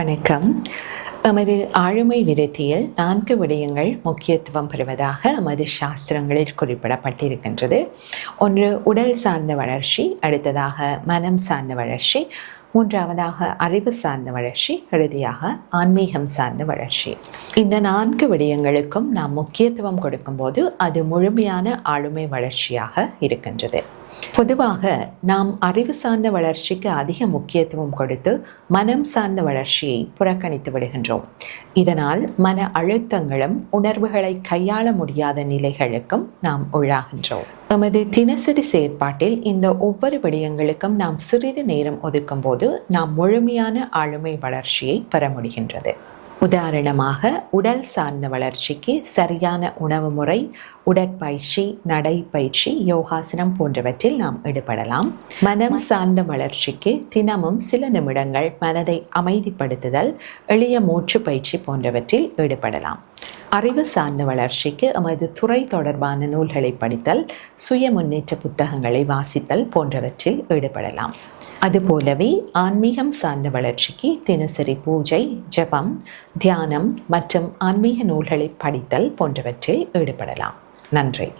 வணக்கம். எமது ஆளுமை விருத்தியில் 4 விடயங்கள் முக்கியத்துவம் பெறுவதாக எமது சாஸ்திரங்களில் குறிப்பிடப்பட்டிருக்கின்றது. ஒன்று உடல் சார்ந்த வளர்ச்சி, அடுத்ததாக மனம் சார்ந்த வளர்ச்சி, மூன்றாவதாக அறிவு சார்ந்த வளர்ச்சி, இறுதியாக ஆன்மீகம் சார்ந்த வளர்ச்சி. இந்த 4 விடயங்களுக்கும் நாம் முக்கியத்துவம் கொடுக்கும்போது அது முழுமையான ஆளுமை வளர்ச்சியாக இருக்கின்றது. பொதுவாக நாம் அறிவு சார்ந்த வளர்ச்சிக்கு அதிக முக்கியத்துவம் கொடுத்து மனம் சார்ந்த வளர்ச்சியை புறக்கணித்து விடுகின்றோம். இதனால் மன அழுத்தங்களும் உணர்வுகளை கையாள முடியாத நிலைகளுக்கும் நாம் உள்ளாகின்றோம். எமது தினசரி செயற்பாட்டில் இந்த ஒவ்வொரு விடயங்களுக்கும் நாம் சிறிது நேரம் ஒதுக்கும் போது நாம் முழுமையான ஆளுமை வளர்ச்சியை பெற முடிகின்றது. உதாரணமாக, உடல் சார்ந்த வளர்ச்சிக்கு சரியான உணவு முறை, உடற்பயிற்சி, நடைப்பயிற்சி, யோகாசனம் போன்றவற்றில் நாம் ஈடுபடலாம். மனம் சார்ந்த வளர்ச்சிக்கு தினமும் சில நிமிடங்கள் மனதை அமைதிப்படுத்துதல், எளிய மூச்சு பயிற்சி போன்றவற்றில் ஈடுபடலாம். அறிவு சார்ந்த வளர்ச்சிக்கு எமது துறை தொடர்பான நூல்களை படித்தல், சுய முன்னேற்ற புத்தகங்களை வாசித்தல் போன்றவற்றில் ஈடுபடலாம். அதுபோலவே ஆன்மீகம் சார்ந்த வளர்ச்சிக்கு தினசரி பூஜை, ஜபம், தியானம் மற்றும் ஆன்மீக நூல்களை படித்தல் போன்றவற்றில் ஈடுபடலாம். நன்றி.